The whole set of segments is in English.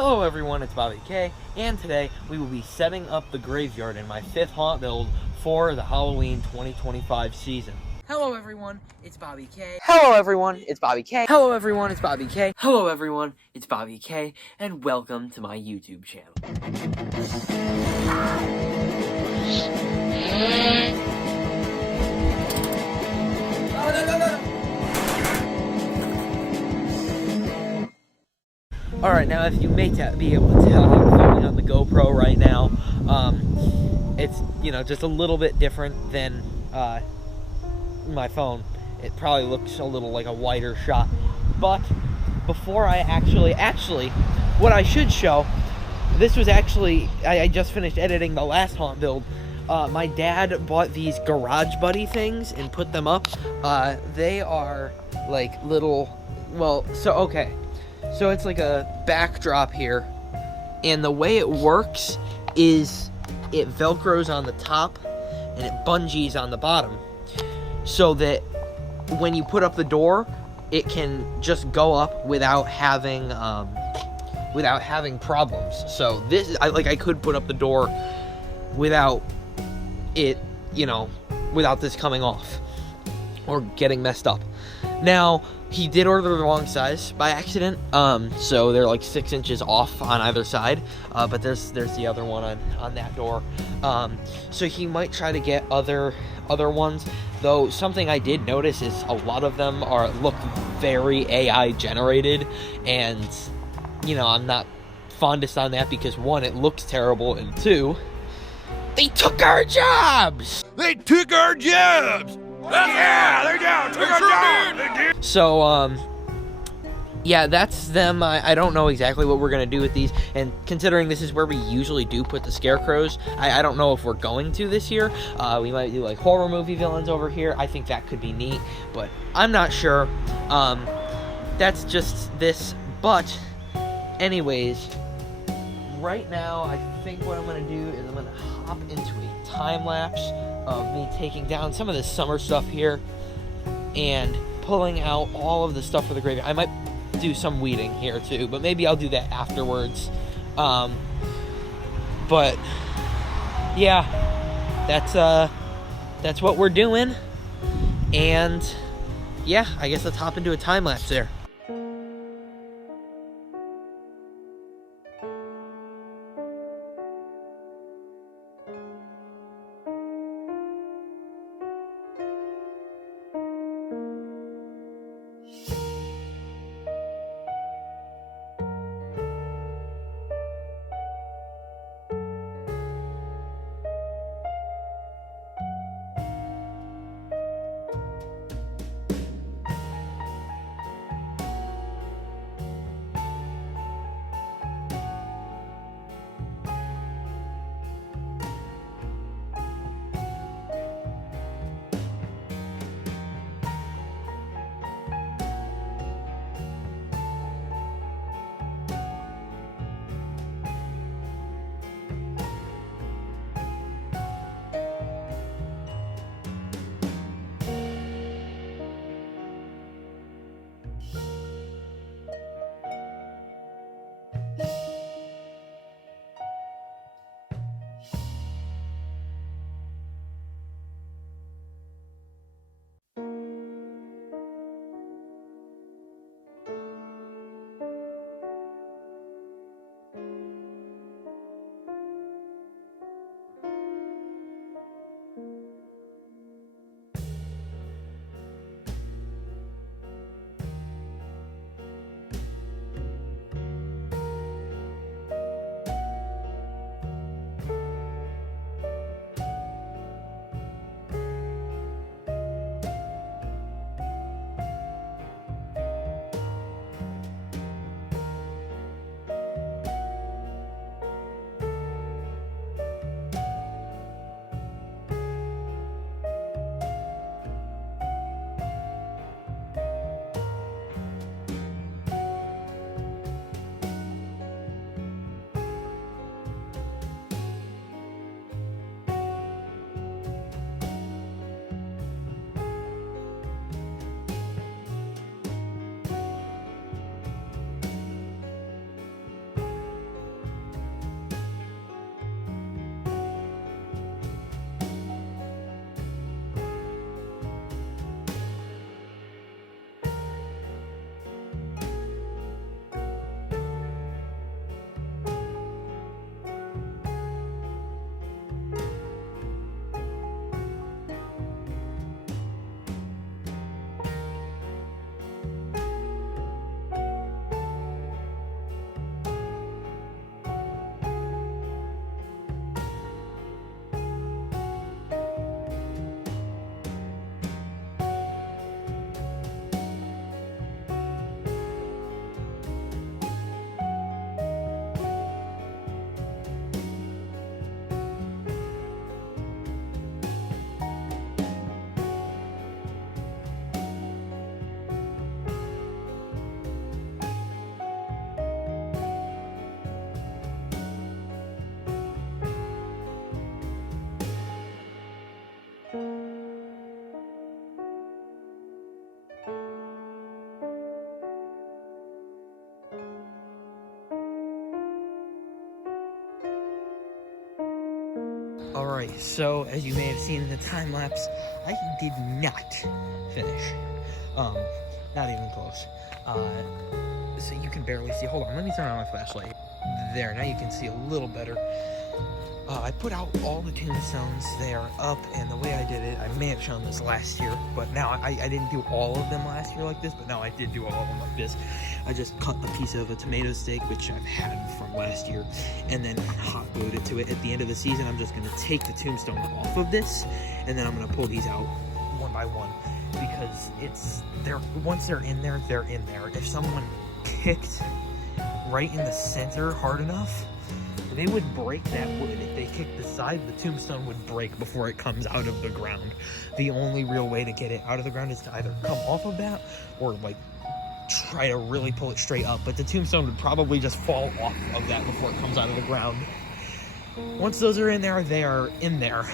Hello everyone, it's Bobby K, and today we will be setting up the graveyard in my 5th haunt build for the Halloween 2025 season. Hello everyone, it's Bobby K. Hello everyone, it's Bobby K. Hello everyone, it's Bobby K. Hello everyone, it's Bobby K, and welcome to my YouTube channel. Alright, now if you may be able to tell, I'm filming on the GoPro right now. It's, just a little bit different than my phone. It probably looks a little like a wider shot. But before I actually, what I should show, this was actually, I just finished editing the last haunt build. My dad bought these Garage Buddy things and put them up. They are like little, okay. So it's like a backdrop here, and the way it works is it velcros on the top and it bungees on the bottom, so that when you put up the door, it can just go up without having problems. So this, I could put up the door without it, without this coming off or getting messed up. Now, he did order the wrong size by accident, so they're like 6 inches off on either side, but there's the other one on that door. So he might try to get other ones, though something I did notice is a lot of them look very AI generated, and I'm not fondest on that because 1, it looks terrible, and 2, they took our jobs! They took our jobs! Yeah, they down. Took our jobs! So, yeah, that's them. I don't know exactly what we're going to do with these, and considering this is where we usually do put the scarecrows, I don't know if we're going to this year. We might do like horror movie villains over here. I think that could be neat, but I'm not sure. That's just this, but anyways, right now I think what I'm going to do is I'm going to hop into a time-lapse of me taking down some of the summer stuff here and pulling out all of the stuff for the graveyard. I might do some weeding here too, but maybe I'll do that afterwards. But yeah, that's what we're doing, and yeah, I guess let's hop into a time lapse there. Alright, so as you may have seen in the time lapse, I did not finish. Not even close. So you can barely see. Hold on, let me turn on my flashlight. There, now you can see a little better. I put out all the tombstones. They are up, and the way I did it, I may have shown this last year, but now I didn't do all of them last year like this, but now I did do all of them like this. I just cut a piece of a tomato steak, which I've had from last year, and then hot glued it to it. At the end of the season, I'm just going to take the tombstone off of this, and then I'm going to pull these out one by one, because once they're in there, they're in there. If someone kicked right in the center hard enough, they would break that wood. If they kicked the side, the tombstone would break before it comes out of the ground. The only real way to get it out of the ground is to either come off of that or like try to really pull it straight up, but the tombstone would probably just fall off of that before it comes out of the ground. Once those are in there, they are in there.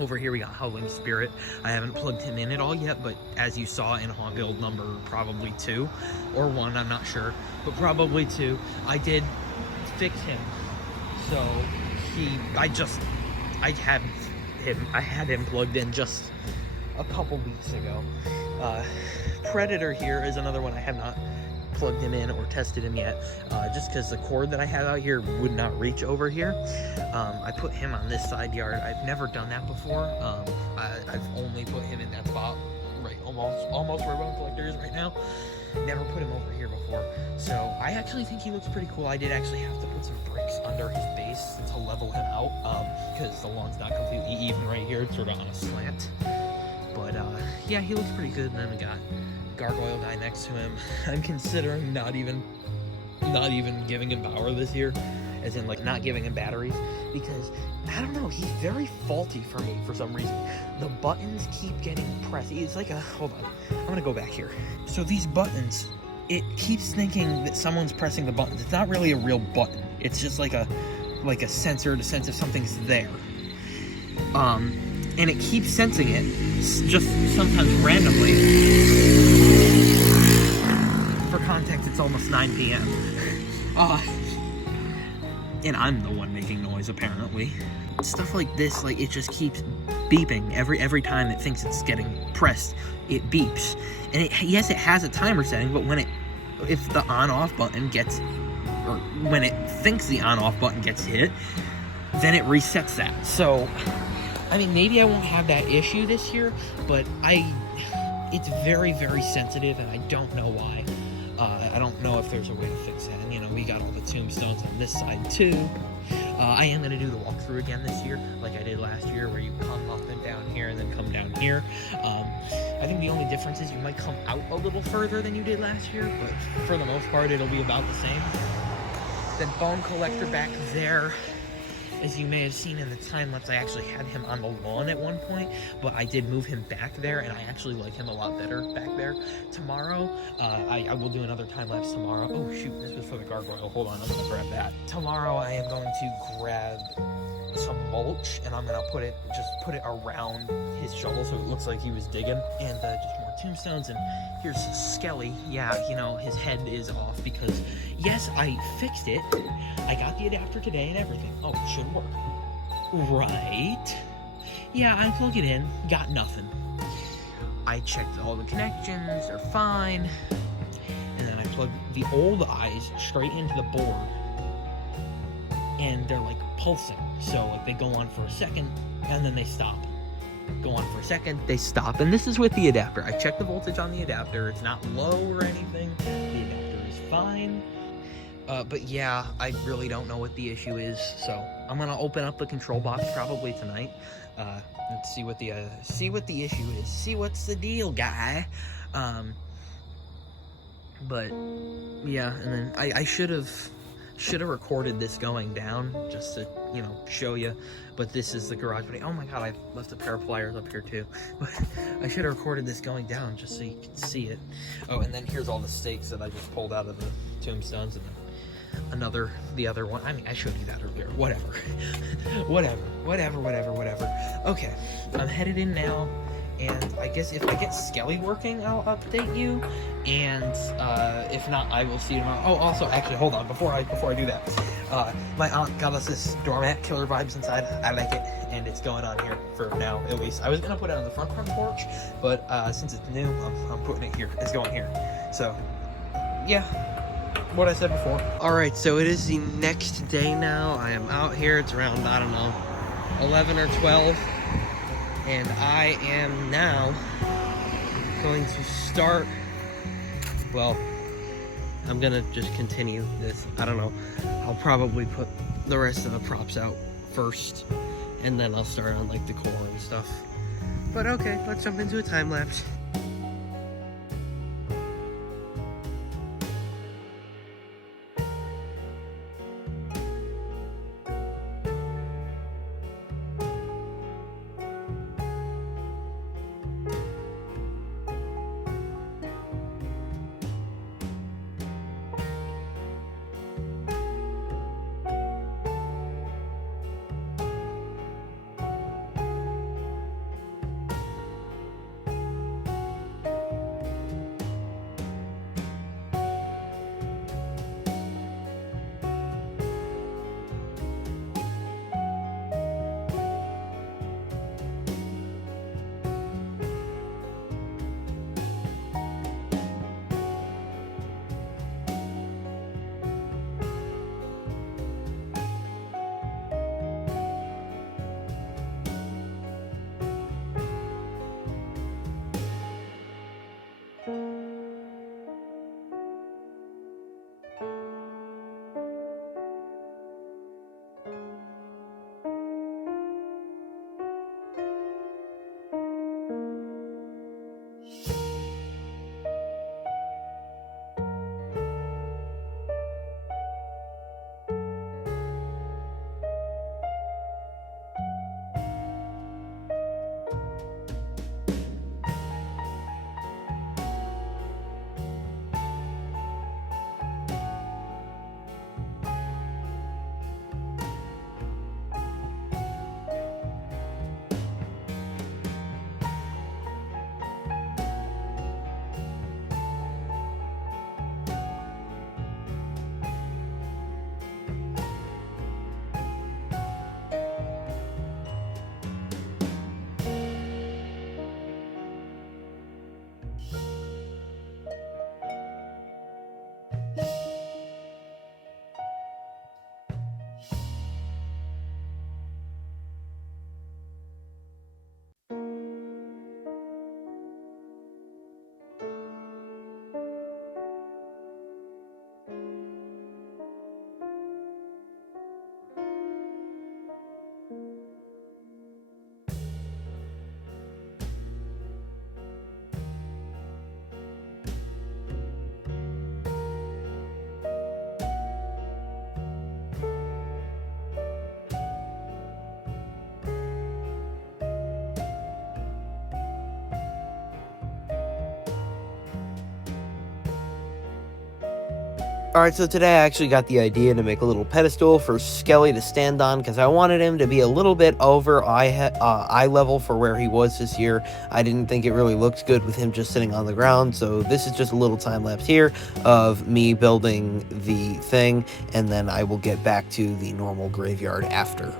Over here we got Howling Spirit. I haven't plugged him in at all yet, but as you saw in haunt build number probably 2 or 1, I'm not sure, but probably 2, I did fix him. So I had him plugged in just a couple weeks ago. Predator here is another one I have not plugged him in or tested him yet, just because the cord that I have out here would not reach over here. I put him on this side yard. I've never done that before. I've only put him in that spot, right, almost where Bone Collector is right now. Never put him over here before, so I actually think he looks pretty cool. I did actually have to put some bricks under his base to level him out, because the lawn's not completely even right here. It's sort of on a slant, but yeah, he looks pretty good. And then we got Gargoyle Guy next to him. I'm considering not even giving him power this year, as in like not giving him batteries, because I don't know, he's very faulty for me for some reason. The buttons keep getting pressed. It's like hold on, I'm gonna go back here. So these buttons, it keeps thinking that someone's pressing the buttons. It's not really a real button. It's just like a sensor to sense if something's there. And it keeps sensing it, just sometimes randomly. For context, it's almost 9 p.m. And I'm the one making noise, apparently. Stuff like this, like, it just keeps beeping every time it thinks it's getting pressed. It beeps, and yes, it has a timer setting, but if the on-off button gets, or when it thinks the on-off button gets hit, then it resets that. So, I mean, maybe I won't have that issue this year, but it's very, very sensitive, and I don't know why. I don't know if there's a way to fix it. And, you know, we got all the tombstones on this side, too. I am going to do the walkthrough again this year, like I did last year, where you come up and down here and then come down here. I think the only difference is you might come out a little further than you did last year, but for the most part, it'll be about the same. The Bone Collector back there, as you may have seen in the time-lapse, I actually had him on the lawn at one point, but I did move him back there, and I actually like him a lot better back there. Tomorrow, I will do another time-lapse tomorrow. Oh, shoot, this was for the gargoyle. Hold on, I'm going to grab that. Tomorrow, I am going to grab some mulch, and I'm going to just put it around his shovel so it looks like he was digging, and just more tombstones. And here's Skelly. Yeah, you know, his head is off because, yes, I fixed it. I got the adapter today and everything. Oh, it should work. Right. Yeah, I plug it in. Got nothing. I checked all the connections. They're fine. And then I plugged the old eyes straight into the board. And they're like pulsing. So like they go on for a second and then they stop. Go on for a second, they stop. And this is with the adapter. I checked the voltage on the adapter. It's not low or anything. The adapter is fine. But yeah, I really don't know what the issue is, so I'm gonna open up the control box probably tonight, and see what the issue is. See what's the deal, guy. But yeah, and then I should have recorded this going down just to, you know, show you. But this is the garage. But oh my god, I left a pair of pliers up here too. But I should have recorded this going down just so you can see it. Oh, and then here's all the stakes that I just pulled out of the tombstones, and then the other one. I mean, I showed you that earlier. Whatever. Whatever. Okay, I'm headed in now, and I guess if I get Skelly working, I'll update you, and if not, I will see you tomorrow. Oh, also, actually, hold on, before I do that, My aunt got us this doormat, killer vibes inside. I like it, and it's going on here for now, at least. I was gonna put it on the front porch, but since it's new, I'm putting it here. It's going here. So, yeah, what I said before. All right, so it is the next day now. I am out here. It's around, I don't know, 11 or 12, and I am now going to start, well, I'm gonna just continue this. I don't know. I'll probably put the rest of the props out first, and then I'll start on like the core and stuff. But okay, let's jump into a time lapse. Alright, so today I actually got the idea to make a little pedestal for Skelly to stand on, because I wanted him to be a little bit over eye level for where he was this year. I didn't think it really looked good with him just sitting on the ground, so this is just a little time lapse here of me building the thing, and then I will get back to the normal graveyard after.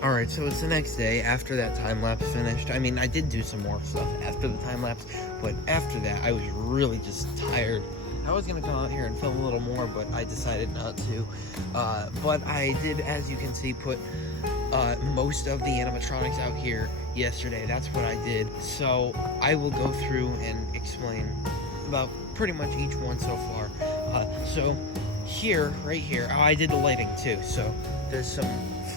Alright, so it's the next day after that time-lapse finished. I mean, I did do some more stuff after the time-lapse, but after that, I was really just tired. I was going to come out here and film a little more, but I decided not to. But I did, as you can see, put most of the animatronics out here yesterday. That's what I did. So I will go through and explain about pretty much each one so far. So here, right here, I did the lighting too, so there's some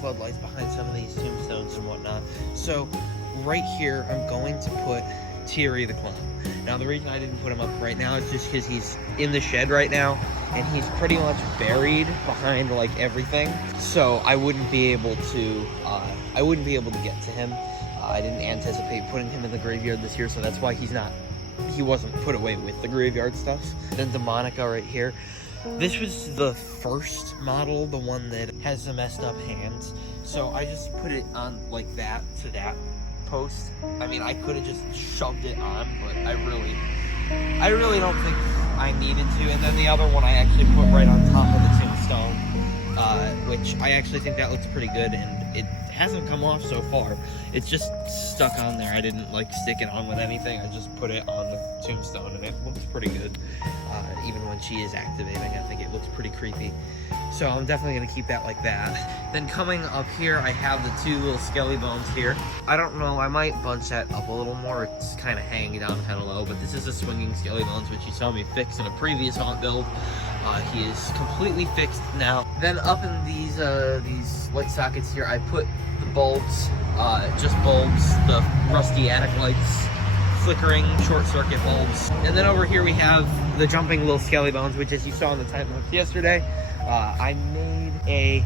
floodlights behind some of these tombstones and whatnot. So right here I'm going to put Teary the clown. Now the reason I didn't put him up right now is just because he's in the shed right now and he's pretty much buried behind like everything, so I wouldn't be able to get to him. I didn't anticipate putting him in the graveyard this year, so that's why he's not he wasn't put away with the graveyard stuff. Then Demonica right here. This was the first model, the one that has the messed up hands. So I just put it on like that to that post. I mean, I could have just shoved it on, but I really don't think I needed to. And then the other one I actually put right on top of the Tombstone, which I actually think that looks pretty good, and it hasn't come off so far. It's just stuck on there. I didn't like stick it on with anything. I just put it on the Tombstone, and it looks pretty good. Even when she is activating, I think it looks pretty creepy. So I'm definitely going to keep that like that. Then coming up here, I have the two little skelly bones here. I don't know, I might bunch that up a little more. It's kind of hanging down kind of low, but this is a swinging skelly bones, which you saw me fix in a previous haunt build. He is completely fixed now. Then up in these light sockets here, I put the bulbs, just bulbs, the rusty attic lights, flickering short circuit bulbs. And then over here we have the jumping little skelly bones, which, as you saw in the time-lapse yesterday, I made a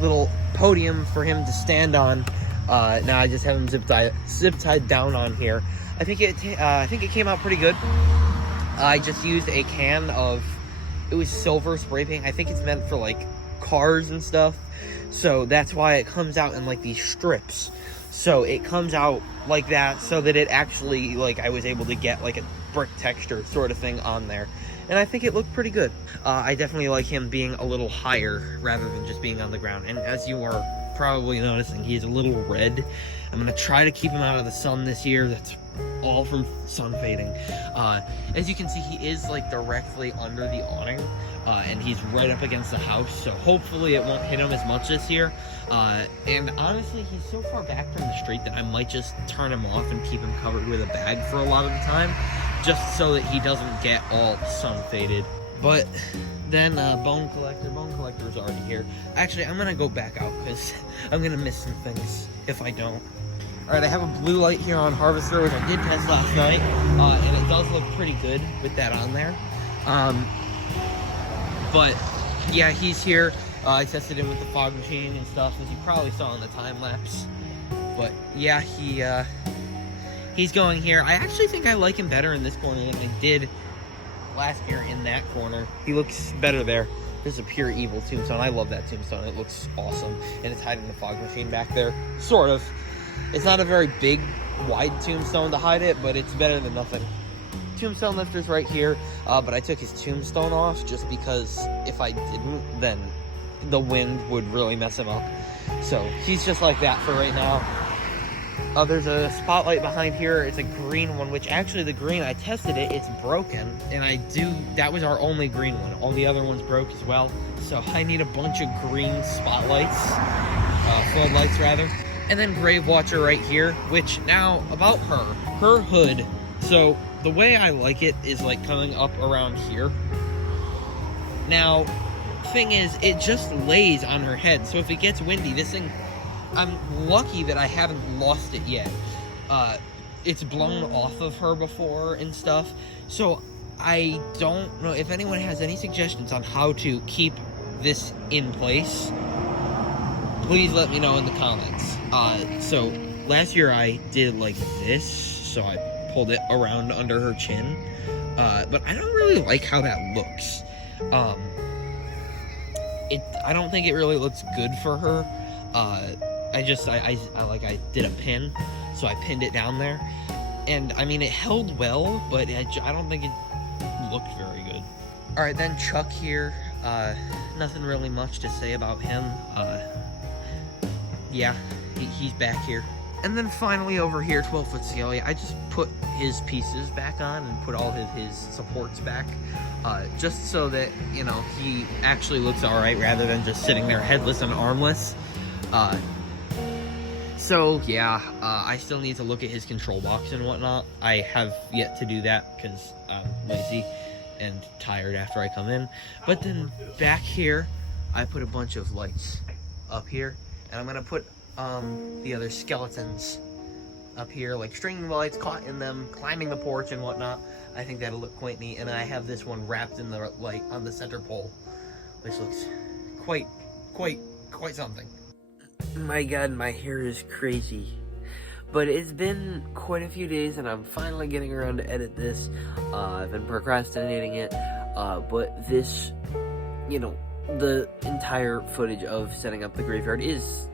little podium for him to stand on. Now I just have him zip tied down on here. I think it came out pretty good. I just used a can of, it was silver spray paint. I think it's meant for like cars and stuff, so that's why it comes out in like these strips. So it comes out like that, so that it actually, like, I was able to get like a brick texture sort of thing on there, and I think it looked pretty good. I definitely like him being a little higher rather than just being on the ground. And as you are probably noticing, he's a little red. I'm gonna try to keep him out of the sun this year. That's all from sun fading. As you can see, he is like directly under the awning, and he's right up against the house, so hopefully it won't hit him as much this year. And honestly, he's so far back from the street that I might just turn him off and keep him covered with a bag for a lot of the time, just so that he doesn't get all sun faded. But then Bone Collector is already here. Actually, I'm gonna go back out because I'm gonna miss some things if I don't. Alright, I have a blue light here on Harvester, which I did test last night, and it does look pretty good with that on there. But yeah, he's here. I tested him with the fog machine and stuff, as you probably saw in the time lapse. But yeah, he's going here. I actually think I like him better in this corner than I did last year in that corner. He looks better there. This is a pure evil Tombstone. I love that Tombstone. It looks awesome, and it's hiding the fog machine back there, sort of. It's not a very big, wide Tombstone to hide it, but it's better than nothing. Tombstone lifter's right here, but I took his Tombstone off just because if I didn't, then the wind would really mess him up. So he's just like that for right now. There's a spotlight behind here. It's a green one, which actually the green, I tested it, it's broken. And that was our only green one. All the other ones broke as well. So I need a bunch of green spotlights, floodlights rather. And then Grave Watcher right here, which now, about her hood. So the way I like it is like coming up around here. Now, thing is, it just lays on her head. So if it gets windy, this thing, I'm lucky that I haven't lost it yet. It's blown off of her before and stuff. So I don't know if anyone has any suggestions on how to keep this in place. Please let me know in the comments. So last year I did like this, so I pulled it around under her chin, but I don't really like how that looks. I don't think it really looks good for her. I did a pin, so I pinned it down there, and I mean it held well, but I don't think it looked very good. All right, then Chuck here. Nothing really much to say about him. Yeah, he's back here. And then finally over here, 12-foot Skelly, I just put his pieces back on and put all his supports back, just so that, you know, he actually looks all right rather than just sitting there headless and armless. So yeah, I still need to look at his control box and whatnot. I have yet to do that because I'm lazy and tired after I come in. But then back here, I put a bunch of lights up here. And I'm gonna put the other skeletons up here, like stringing the lights caught in them, climbing the porch and whatnot. I think that'll look quite neat. And I have this one wrapped in the light on the center pole, which looks quite something. My God, my hair is crazy. But it's been quite a few days, and I'm finally getting around to edit this. I've been procrastinating it, but this, you know, the entire footage of setting up the graveyard is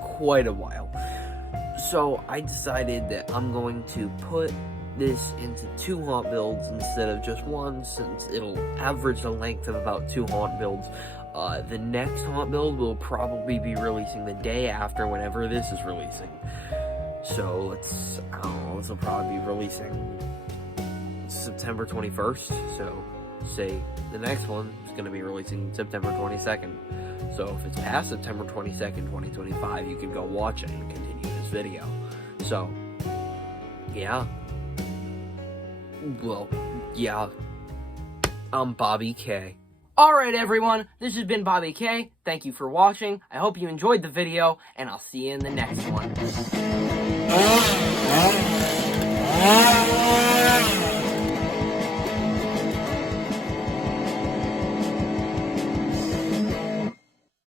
quite a while. So I decided that I'm going to put this into 2 haunt builds instead of just 1, since it'll average the length of about 2 haunt builds. The next haunt build will probably be releasing the day after whenever this is releasing. So I don't know, this will probably be releasing September 21st. So say the next one is going to be releasing September 22nd. So if it's past September 22nd, 2025, you can go watch it and continue this video. So, yeah. Well, yeah. I'm Bobby K. Alright everyone, this has been Bobby K. Thank you for watching. I hope you enjoyed the video, and I'll see you in the next one.